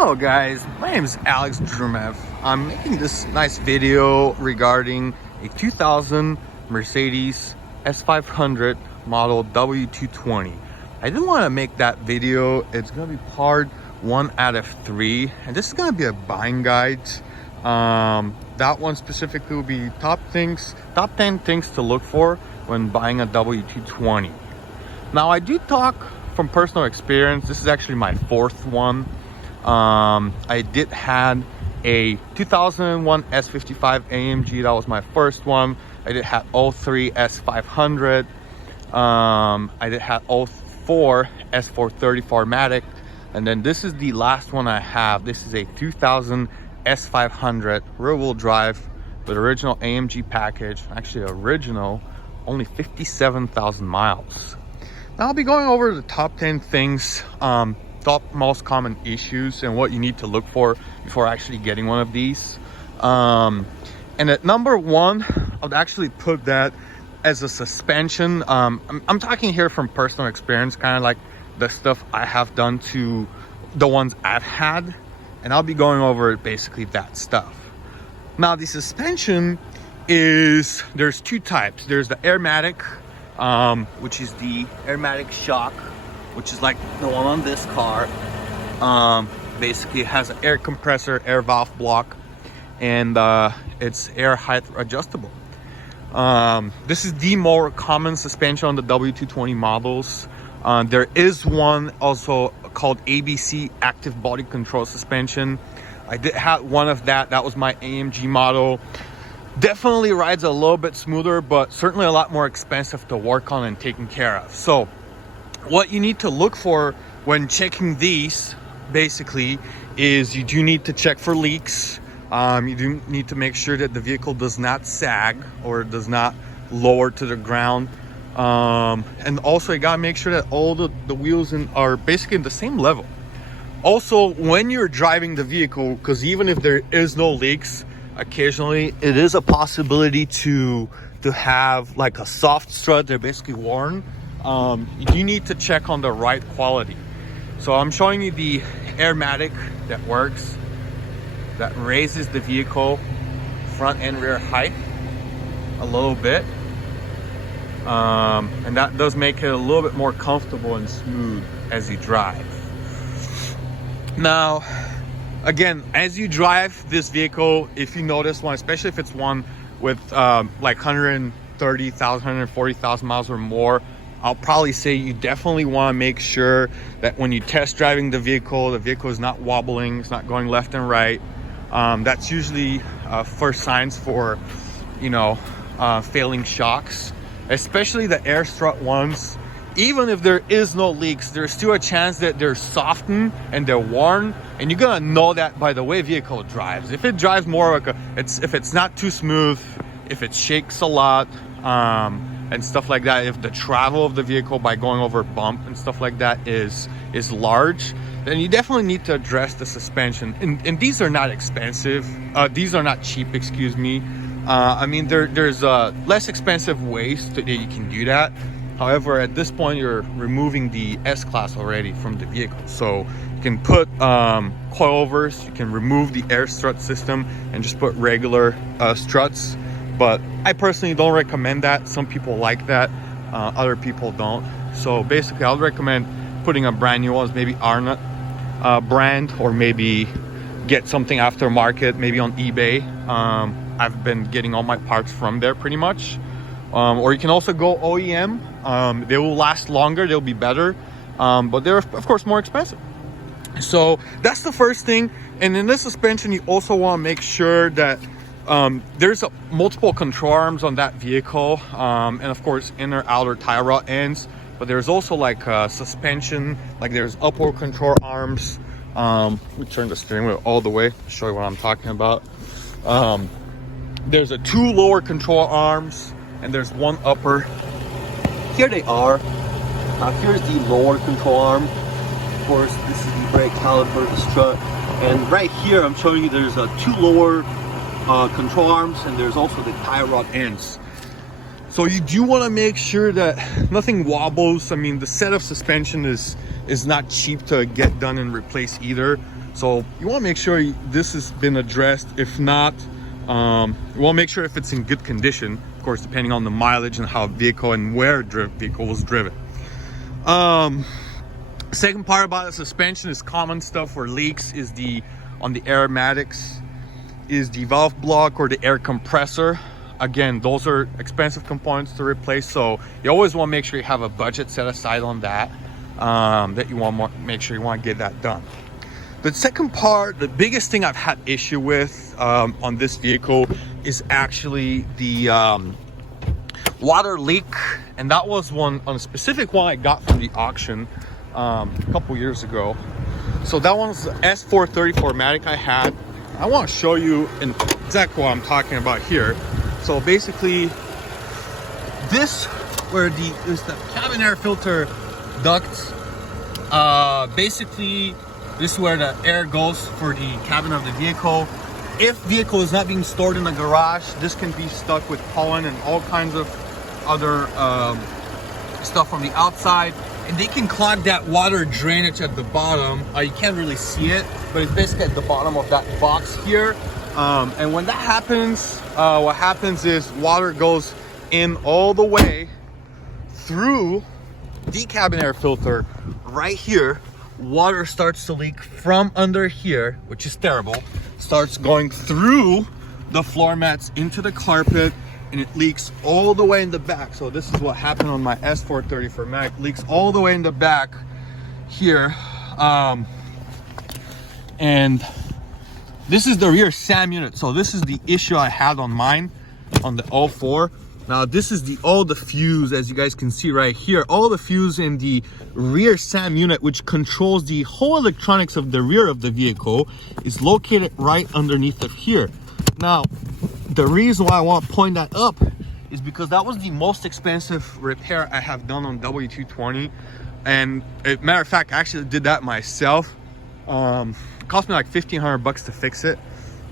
Hello guys, my name is Alex Drumev. I'm making this nice video regarding a 2000 Mercedes S500 model W220. I didn't want to make that video. It's going to be part 1 out of 3, and this is going to be a buying guide. That one specifically will be top 10 things to look for when buying a W220. Now, I do talk from personal experience. This is actually my 4th one. I did had a 2001 S55 AMG. That was my first one. I did have 03 S500. I did have 04 S430 4MATIC, and then this is the last one I have. This is a 2000 S500 rear-wheel drive with original AMG package. Actually original, only 57,000 miles. Now I'll be going over the top 10 things, top most common issues and what you need to look for before actually getting one of these. And at number 1, I would actually put that as a suspension. I'm talking here from personal experience, kind of like the stuff I have done to the ones I've had, and I'll be going over basically that stuff. Now the suspension is, there's 2 types. There's the Airmatic, which is the Airmatic shock, which is like the one on this car. Basically it has an air compressor, air valve block, and it's air height adjustable. This is the more common suspension on the W220 models. There is one also called ABC, active body control suspension. I did have one of that. That was my AMG model. Definitely rides a little bit smoother, but certainly a lot more expensive to work on and taken care of. So what you need to look for when checking these basically is you do need to check for leaks. You do need to make sure that the vehicle does not sag or does not lower to the ground. And also you gotta make sure that all the wheels are basically in the same level. Also, when you're driving the vehicle, because even if there is no leaks, occasionally it is a possibility to have like a soft strut. They're basically worn. You need to check on the right quality. So I'm showing you the Airmatic that works, that raises the vehicle front and rear height a little bit, and that does make it a little bit more comfortable and smooth as you drive. Now again, as you drive this vehicle, if you notice one, especially if it's one with like 130,000 140,000 miles or more, I'll probably say you definitely want to make sure that when you test driving the vehicle is not wobbling, it's not going left and right. That's usually first signs for, failing shocks, especially the air strut ones. Even if there is no leaks, there's still a chance that they're softened and they're worn, and you're gonna know that by the way vehicle drives. If it drives more like if it's not too smooth, if it shakes a lot, and stuff like that, if the travel of the vehicle by going over a bump and stuff like that is large, then you definitely need to address the suspension. And these are not expensive. These are not cheap, excuse me. I mean, there's less expensive ways that you can do that. However, at this point, you're removing the S-Class already from the vehicle. So you can put coilovers, you can remove the air strut system and just put regular struts. But I personally don't recommend that. Some people like that, other people don't. So basically, I would recommend putting a brand new one, maybe Arnott brand, or maybe get something aftermarket, maybe on eBay. I've been getting all my parts from there pretty much. Or you can also go OEM. They will last longer, they'll be better, but they're of course more expensive. So that's the first thing. And in this suspension, you also want to make sure that there's multiple control arms on that vehicle, and of course inner outer tie rod ends, but there's also like suspension, like there's upward control arms. Let me turn the steering wheel all the way to show you what I'm talking about. There's 2 lower control arms and there's 1 upper. Here they are. Here's the lower control arm. Of course, this is the brake caliper, the strut, and right here I'm showing you there's 2 lower control arms, and there's also the tie rod ends. So you do want to make sure that nothing wobbles. I mean, the set of suspension is not cheap to get done and replace either. So you want to make sure this has been addressed. If not, you want to make sure if it's in good condition, of course, depending on the mileage and how vehicle and where vehicle was driven. Second part about the suspension is common stuff for leaks is on the aromatics is the valve block or the air compressor. Again, those are expensive components to replace, so you always want to make sure you have a budget set aside on that, that you want to make sure you want to get that done. The second part, the biggest thing I've had issue with on this vehicle is actually the water leak, and that was on a specific one I got from the auction a couple years ago. So that one's the S430 4MATIC I had. I want to show you exactly what I'm talking about here. So basically, this is the cabin air filter ducts. Basically, this is where the air goes for the cabin of the vehicle. If vehicle is not being stored in the garage, this can be stuck with pollen and all kinds of other stuff from the outside, and they can clog that water drainage at the bottom. You can't really see it, but it's basically at the bottom of that box here. And when that happens, what happens is water goes in all the way through the cabin air filter right here. Water starts to leak from under here, which is terrible. Starts going through the floor mats into the carpet, and it leaks all the way in the back. So this is what happened on my S430 4MATIC. Leaks all the way in the back here. And this is the rear SAM unit. So this is the issue I had on mine, on the 04. Now this is all the fuse, as you guys can see right here. All the fuse in the rear SAM unit, which controls the whole electronics of the rear of the vehicle, is located right underneath of here. Now, the reason why I want to point that up is because that was the most expensive repair I have done on W220. And matter of fact, I actually did that myself. It cost me like $1,500 to fix it,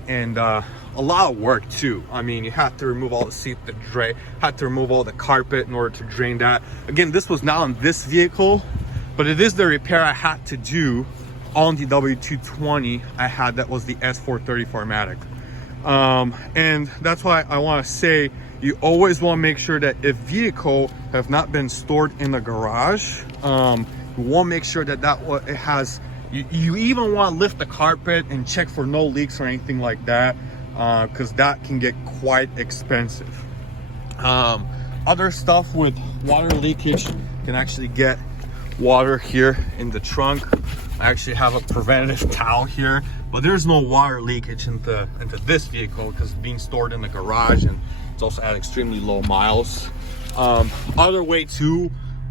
and a lot of work too. I mean, you had to remove all the seat, had to remove all the carpet in order to drain that. Again, this was not on this vehicle, but it is the repair I had to do on the W220 I had. That was the S430 4MATIC. And that's why I want to say you always want to make sure that if vehicle have not been stored in the garage, you want to make sure that it has. You even want to lift the carpet and check for no leaks or anything like that, because that can get quite expensive. Other stuff with water leakage can actually get water here in the trunk. I actually have a preventative towel here, but there's no water leakage into this vehicle because it's being stored in the garage, and it's also at extremely low miles. Other way too,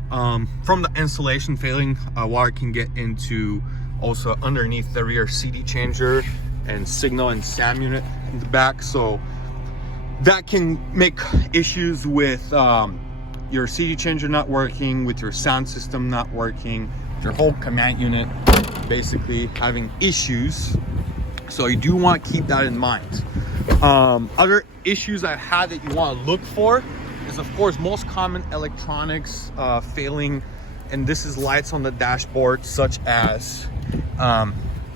from the insulation failing, water can get into also underneath the rear CD changer and signal and SAM unit in the back. So that can make issues with your CD changer not working, with your sound system not working, your whole command unit basically having issues. So you do want to keep that in mind. Other issues I've had that you want to look for is, of course, most common electronics failing, and this is lights on the dashboard, such as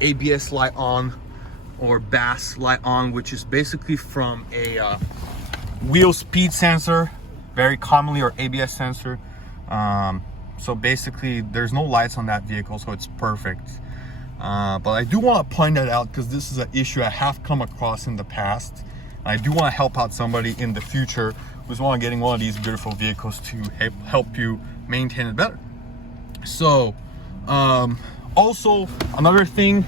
ABS light on or BAS light on, which is basically from a wheel speed sensor, very commonly, or ABS sensor. So basically there's no lights on that vehicle, so it's perfect. But I do want to point that out because this is an issue I have come across in the past. I do want to help out somebody in the future who's want getting one of these beautiful vehicles to help you maintain it better. So also another thing,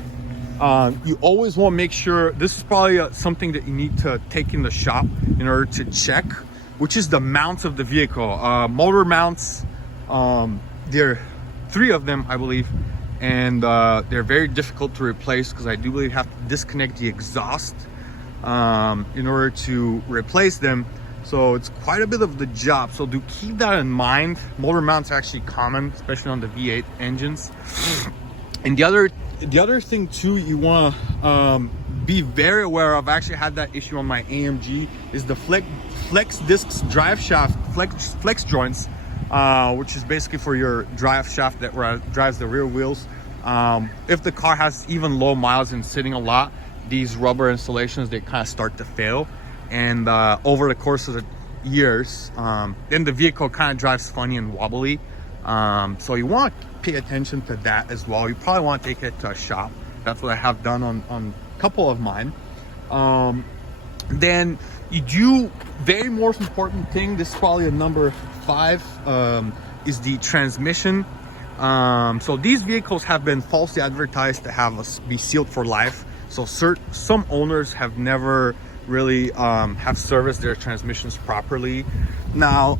you always want to make sure, this is probably something that you need to take in the shop in order to check, which is the mounts of the vehicle. Motor mounts, there are 3 of them, I believe, and they're very difficult to replace because I do believe you have to disconnect the exhaust in order to replace them. So it's quite a bit of the job, so do keep that in mind. Motor mounts are actually common, especially on the V8 engines. And the other thing too you want to be very aware of, I actually had that issue on my AMG, is the flex discs drive shaft flex joints, which is basically for your drive shaft that drives the rear wheels. If the car has even low miles and sitting a lot, these rubber installations, they kind of start to fail. And over the course of the years, then the vehicle kind of drives funny and wobbly. So you want to pay attention to that as well. You probably want to take it to a shop. That's what I have done on a couple of mine. Then you do, very most important thing, this is probably a number 5, is the transmission. So these vehicles have been falsely advertised to be sealed for life. So some owners have never really have serviced their transmissions properly. Now,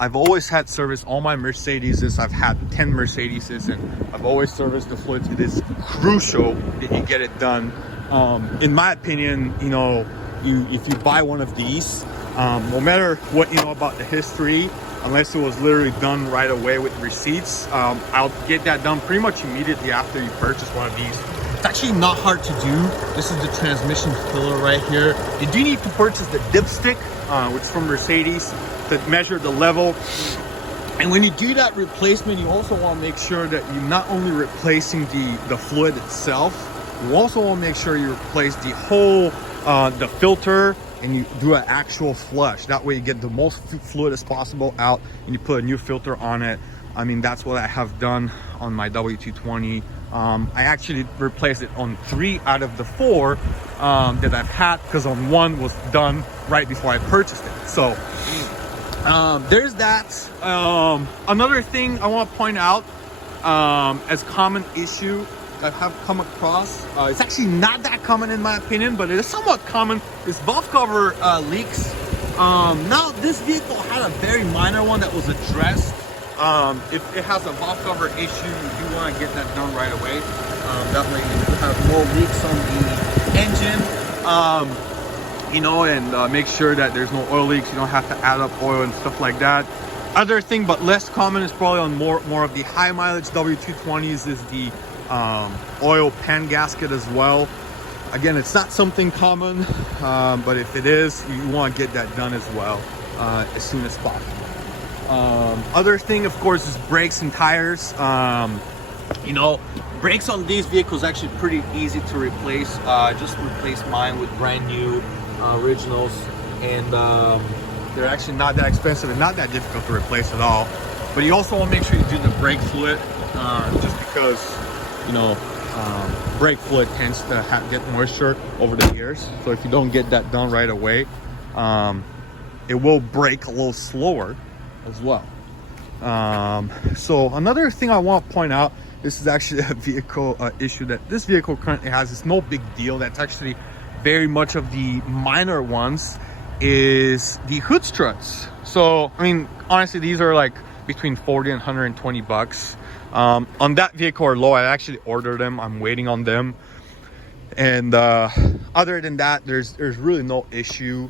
I've always had service all my Mercedeses. I've had 10 Mercedeses, and I've always serviced the fluids. It is crucial that you get it done. In my opinion, you know, if you buy one of these, no matter what you know about the history, unless it was literally done right away with receipts, I'll get that done pretty much immediately after you purchase one of these. It's actually not hard to do. This is the transmission filler right here. You do need to purchase the dipstick, which is from Mercedes, to measure the level. And when you do that replacement, you also want to make sure that you're not only replacing the fluid itself, you also want to make sure you replace the whole the filter, and you do an actual flush. That way you get the most fluid as possible out, and you put a new filter on it. I mean, that's what I have done on my W220. I actually replaced it on 3 out of the 4 that I've had, because on 1 was done right before I purchased it. So there's that. Another thing I want to point out as common issue I have come across, it's actually not that common in my opinion, but it is somewhat common, is valve cover leaks. Now this vehicle had a very minor one that was addressed. If it has a valve cover issue, you do want to get that done right away. That way you have more leaks on the engine, you know, and make sure that there's no oil leaks. You don't have to add up oil and stuff like that. Other thing, but less common, is probably on more of the high mileage W220s, is the oil pan gasket as well. Again, it's not something common, but if it is, you want to get that done as well as soon as possible. Other thing, of course, is brakes and tires. You know, brakes on these vehicles actually pretty easy to replace. Just replace mine with brand new originals, and they're actually not that expensive and not that difficult to replace at all. But you also want to make sure you do the brake fluid, just because, you know, brake fluid tends to get moisture over the years. So if you don't get that done right away, it will brake a little slower as well. So another thing I want to point out, this is actually a vehicle issue that this vehicle currently has. It's no big deal. That's actually very much of the minor ones, is the hood struts. So I mean, honestly, these are like between 40 and 120 bucks. On that vehicle are low. I actually ordered them. I'm waiting on them. And other than that, there's really no issue.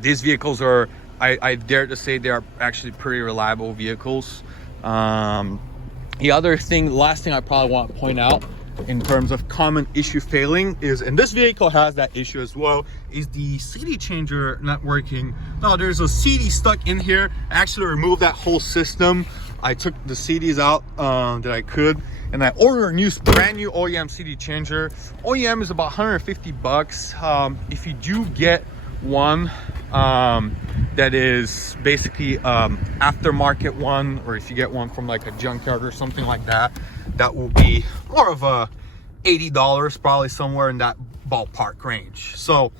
These vehicles are, I dare to say, they are actually pretty reliable vehicles. The other thing, last thing I probably want to point out in terms of common issue failing is, and this vehicle has that issue as well, is the CD changer not working. Now there's a CD stuck in here. I actually removed that whole system. I took the CDs out that I could, and I ordered a brand new OEM CD changer. OEM is about 150 bucks. If you do get one that is basically aftermarket one, or if you get one from like a junkyard or something like that, that will be more of a $80, probably somewhere in that ballpark range. So